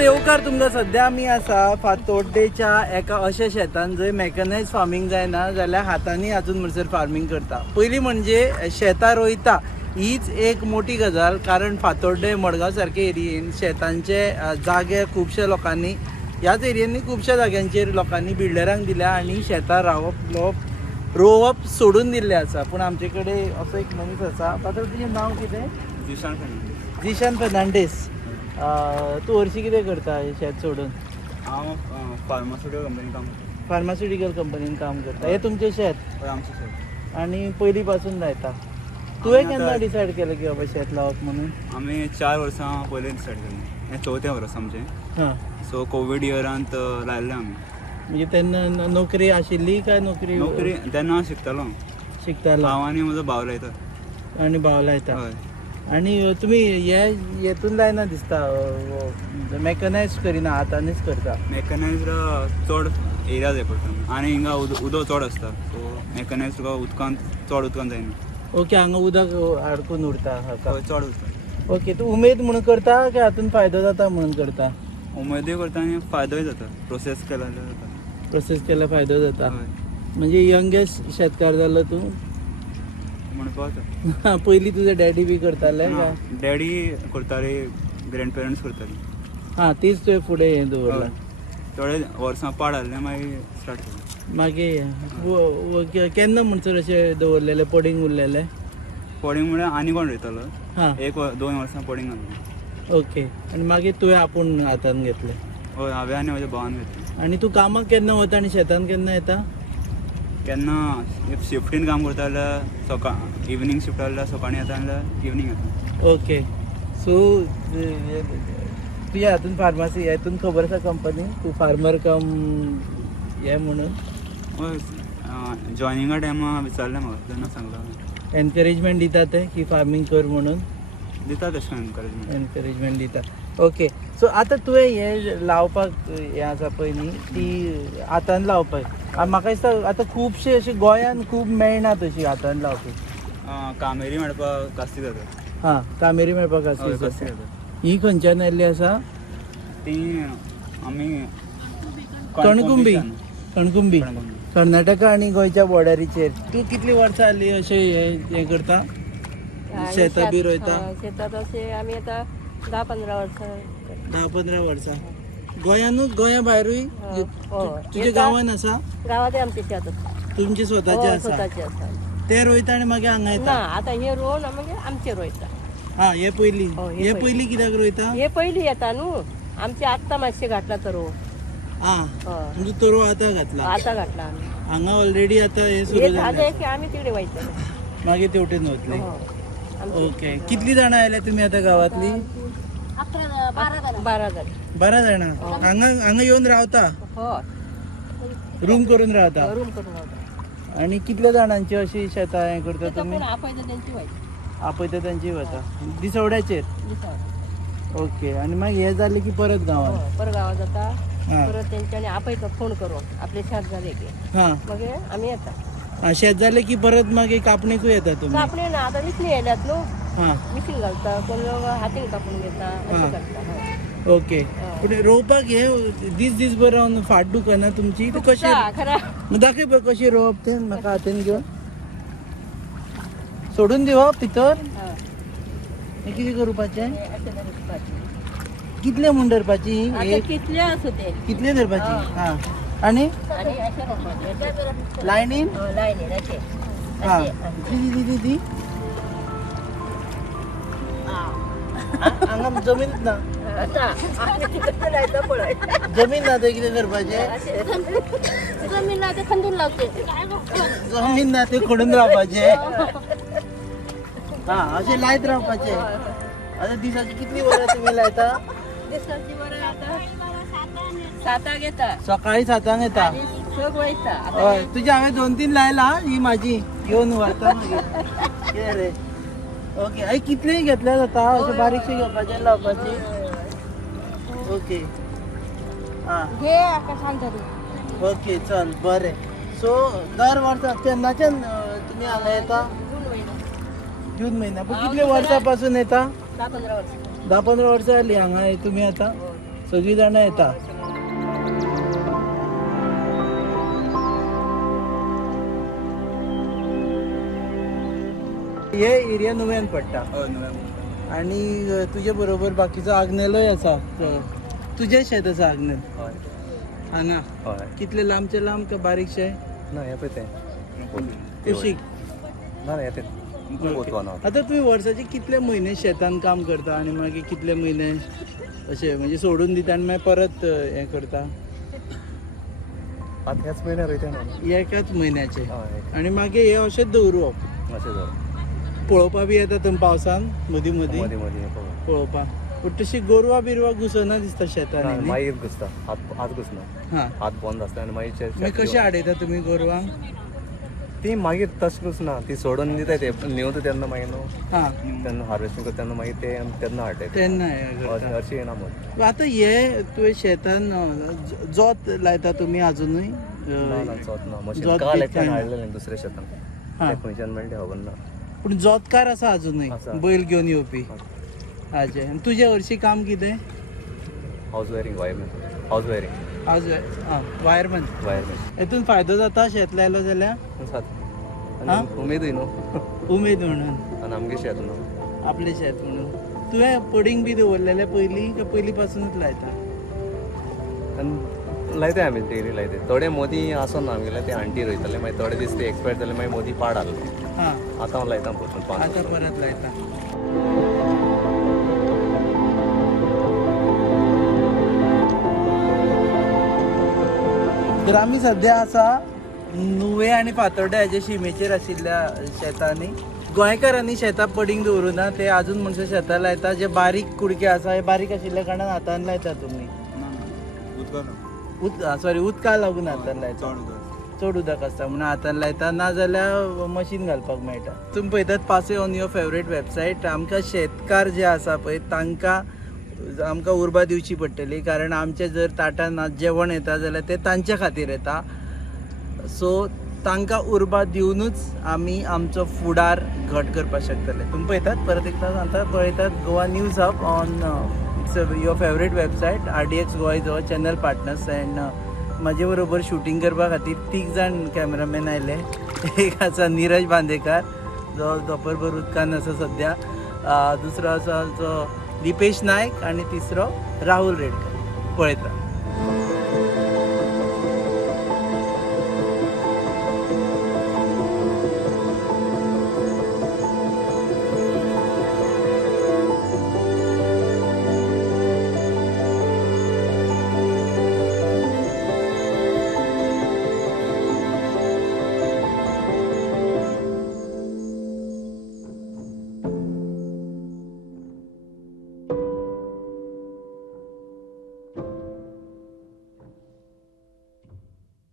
येवकार तुमकां सद्या आमी आसा फातोड्डेच्या एका अशा शेतान जंय मॅकनायज फार्मिंग जायना जाल्यार हातांनी आजून म्हणसर फार्मिंग करता. पयलीं म्हणजे शेतां रोयता हीच एक मोठी गजाल, कारण फातोड्डे मडगांव सारके एरियेन शेतांचे जागे खुबशे लोकांनी ह्याच एरियांनी खुबश्या जाग्यांचेर लोकांनी बिल्डरांक दिल्या आनी शेतां रोवप सोडून दिल्लें आसा. पूण आमचे कडेन असो एक मनीस आसा. पात्र तुजें नांव कितें? जिशान फेर्नांडीस. तूं हरशीं कितें करता शेत सोडून? हांव फार्मास्युटिकल कंपनीन काम करता. फार्मास्युटिकल कंपनीन काम करता. हें तुमचें शेत? हय, आमचें शेत. आनी पयलीं पासून लायता? तुवें केन्ना डिसायड केलें की बाबा शेत लावप म्हणून? आमी 4 वर्सां पयलीं डिसायड केलें. हें 4थें वर्स आमचें. हां. सो कोवीड इयरांत लायल्लें आमी. म्हणजे तेन्ना नोकरी आशिल्ली काय नोकरी? नोकरी तेन्ना शिकतालो. शिकतालो. हांव आनी म्हजो भाव लायता. आनी भाव लायता. हय. आनी तुमी हेतून लायना दिसता, मॅकनायज करिना, हातांनीच करता? मॅकनायज्ड चड एरिया जाय पडटा आनी हिंगा उदक चड आसता. सो मॅकनायज्ड तुका चड उदकान जायना. ओके, हांगा उदक आडकून उरता हाका? हय, चड उरता. ओके, तूं उमेद म्हणून करता की हातून फायदो जाता म्हणून करता? उमेदूय करता आनी फायदोय जाता. प्रोसेस केला जाल्यार जाता. प्रोसेस केल्यार फायदो जाता. हय. म्हणजे यंगेस्ट शेतकार जालो तूं? म्हणपाक जाता. पयलीं तुजे डॅडी बी करताले काय? डॅडी करताली, ग्रँड पेरंट्स करताली. हां, तीच तुवें फुडें हें दवरलां. थोडे वर्सां पाड हाडलें, मागीर स्टार्ट केलें. मागीर केन्ना म्हणसर अशें दवरलेलें, पडींग उरलेलें? पडींग म्हळ्यार आनी कोण रोयतालो. हां. 1-2 वर्सां पडींग घाललें. ओके. आनी मागीर तुवें आपूण हातान घेतलें? हय, हांवें आनी म्हज्या भावान घेतलें. आनी तूं कामाक केन्ना वता आनी शेतान केन्ना येता? केन्ना शिफ्टीन काम करता जाल्यार सकाळ, इवनिंग शिफ्ट जाल्यार सकाळीं येता जाल्यार इवनिंग येता. ओके. सो तुज्या हातून फार्मासी हातून खबर आसा कंपनी? तूं फार्मर कम हें म्हणून? हय, जॉयनिंगा टायमा विचारलें म्हाका, तेन्ना सांगलो. एनकरेजमेंट दिता ते की फार्मिंग कर म्हणून? दिता तशें एनकरेजमेंट दिता. ओके. सो आतां तुवें हें लावपाक हें आसा पळय न्ही, ती हातान लावपाक, म्हाका दिसता आतां खुबशे अशे गोंयान खूब मेळनात अशी हातान लावपी. कामेरी मेळपाक कास्ती जाता. हां, कामेरी मेळपाक हय, आसली कास्ती जाता. जाता. ही खंयच्यान आयल्ली आसा? ती आमी कणकुंबी. कणकुंबी. कर्नाटका आनी गोंयच्या बॉर्डरीचेर. तूं कितलीं वर्सां जालीं अशें हें करता, शेतां बी रोयता? शेतात असे आम्ही आता 10-15 वर्ष. 10-15 वर्सां. गोंया भायरूय तुज्या गांवान आसा? गावात आमचे शेत तुमचे स्वताचे आसा? स्वतःचे असतात ते रोयता आनी मागीर हांगा ना. येता? आता हे रोवन म्हणजे आमचे रोयता. हां, हे पयलीं. हो, हे हे पयलीं. पयलीं कित्याक रोयता? हे पहिली येता न्हू, आमचे आत्ता मातशे घातला तर रो. हां, हो. म्हणजे तोरो आतां घातला. आता घातला आम्ही. हांगा ऑलरेडी आतां हे हे सुरू झाले जालें. की आम्ही तिकडे व्हायचं. मागीर तेवटेन वतले. हो. आमचे ओके. कितलीं जाणां आयल्या तुमी आतां गांवांतली? 12 जण. 12 जाणां. हांगा येवन रावता? हो, रूम करून रावता? रूम करून होता. आनी कितल्या जाणांची अशी शेतां हें करता तुमी? कोण आपयता त्यांची व्हायची आपयता तांची वता दिसवड्याचेर? दिसावड. ओके. आनी मागीर हें जालें की परत गांवांत? हो, परत गावात जाता. हां. परत त्यांच्यानी आपयता फोन करून आपले शेत झाले की हां. मग आम्ही येता. हां, शेत जालें की परत मागीर कापणेकूय येता तुमी? कापणे ना, आता मिसणी येल्यात न्हू, हां. मिशीन घालता, कोण लोक हातीन कापून घेता, हां. अशें करता. हय. ओके. पूण रोवपाक हे दीस भर रावन फाट दुखना तुमची? ती कशी दुखता, खरा. दाखय पळय कशी रोवप तें म्हाका हातीन घेवन. सोडून दिवप भितर? हय. हें कितें करपाचें? हे अशें धरपाची. कितले म्हूण धरपाची? आता कितले असू ते कितले धरपाची? हां. आनी आणि अशें करपाचे. लायनीन? हय, लायनीन अशें. हां. अशें. दी हांगा जमीनच ना. आता आम्ही तिकडे लायता पळय. जमीन ना थंय कितें करपाचें? अशें. जमीन ते खंदून लावते. जमीन ना थंय खडून रावपाचें? हां, अशें लायत रावपाचें. आतां दिसाची कितली वरां तुमी लायता? दिसाची बरं आता 7 येता. सकाळी 7 येता? आणि सग वयता. हय. तुजी हांवें 2-3 लायला, ही म्हाजी घेवन व्हरता मागीर. कितें रे? ओके. हय, कितलेय घेतल्यार जाता? अशें बारीकशें घेवपाचें लावपाची? ओके. हां. हे आकाशान धरून. ओके, चल बरें. सो दर वर्सा केन्नाच्यान तुमी हांगा येता? जून महिना. पूण कितले वर्सां पासून येता? 10-15 वर्ष. 10-15 वर्सां जालीं हांगा तुमी आतां? सगळी जाणां येता. हे एरिया नुव्यान पडटा आणि तुझ्या बरोबर बाकीचो आग्नेलोय आसा. तुझें शेत आसा आग्नेल हांगा. कितले लांबचे लांब का बारीकशे? ना येता ते कुशीक. ना येते आता तुम्ही वर्साचे कितले म्हयने शेतान काम करता आणि मागीर कितले म्हयने अशे म्हणजे सोडून दिता आणि मागीर परत हें करता? आता ह्याच म्हयन्यार वयता न्हू. एकाच म्हयन्याचे हय आणि मागीर हे अशेंच दवरप. अशें जालें. पळोवपा बी येता तुम्ही पावसान मदीं मदीं मदीं मदीं पळोवपा. पूण तशी गोरवां बिरवां घुसना दिसता शेतान. मागीर घुसता आत घुसना. हां हात बंद आसता आनी मागीर मागीर कशें आडयता तुमी गोरवांक? ती मागीर तशें घुसना. ती सोडून दिता ते न्यूता तेन्ना मागीर न्हू हां तेन्ना हार्वेस्टिंग करता तेन्ना मागीर ते तेन्ना हाडटात. तेन्ना हें करता. अशें येना मग. आतां हे तुवें शेतान जोत लायता तुमी अजुनूय? ना चोत ना मशीन जोत काल बीत एकट्यान कांय ना? हाडलेलें दुसऱ्या शेतान. हां ते खंयच्यान मेळटा खबर ना. पूण जोतकार आसा अजुनूय आसा. बैल घेवन येवपी? हाजे. आनी तुजे हरशीं काम कितें? House wiring wireman. House wiring आज वायरमॅन. वायरमॅन हेतून फायदो जाता शेत लायलो जाल्यार? हां? आनी उमेदूय न्हू. उमेद म्हणून आनी आमगे शेत न्हू. आपलें शेत म्हणून. तुवें पडींग बी दवरलेलें पयलीं काय पयलीं पासूनच लायता? आनी लायताय आमी डेली लायताय. थोडे मोदी आसना आमगेले ते आंटी रोयताले मागीर थोडे दीस ते एक्सपायर जाले मागीर मोदी पाड आहलो. हां आतां हांव लायता पळोवन आतां परत लायता. तर आमी सध्या आसा नुवें आनी फातोड्डा हेच्या शिमेचेर आशिल्ल्या शेतांनी. गोंयकारांनी शेतां पडींग दवरुना. ते आजून म्हणचे शेतां लायता. जे बारीक कुडके आसा हे बारीक आशिल्ल्या कारणान हातान लायता तुमी. सॉरी उदका लागून हातान लायता. चड उदक आसता म्हणून हातान लायता. नाजाल्यार मशीन घालपाक मेळटा. तुमी पळयतात पासे ऑन युअर फेवरेट वेबसायट. आमकां शेतकार जे आसा पळय तांकां आमकां उर्बा दिवची पडटली. कारण आमचे जर ताटान जेवण येता जाल्यार ते तांच्या खातीर येता. सो तांकां उर्बा दिवनूच आमी आमचो फुडार घट करपाक शकतले. तुमी पळयतात परत एकदा सांगता पळयतात Goa news hub on your favourite website. RDX Goa is our channel partners. End म्हाजे बरोबर शूटिंग करपा खातीर 3 जाण कॅमेरामॅन आयले. एक आसा निरज बांदेकार जो दोपरभर उदकान आसा सद्या. दुसरो आसा जो लिपेश नायक आणि तिसरो राहुल रेडकर. पळयता.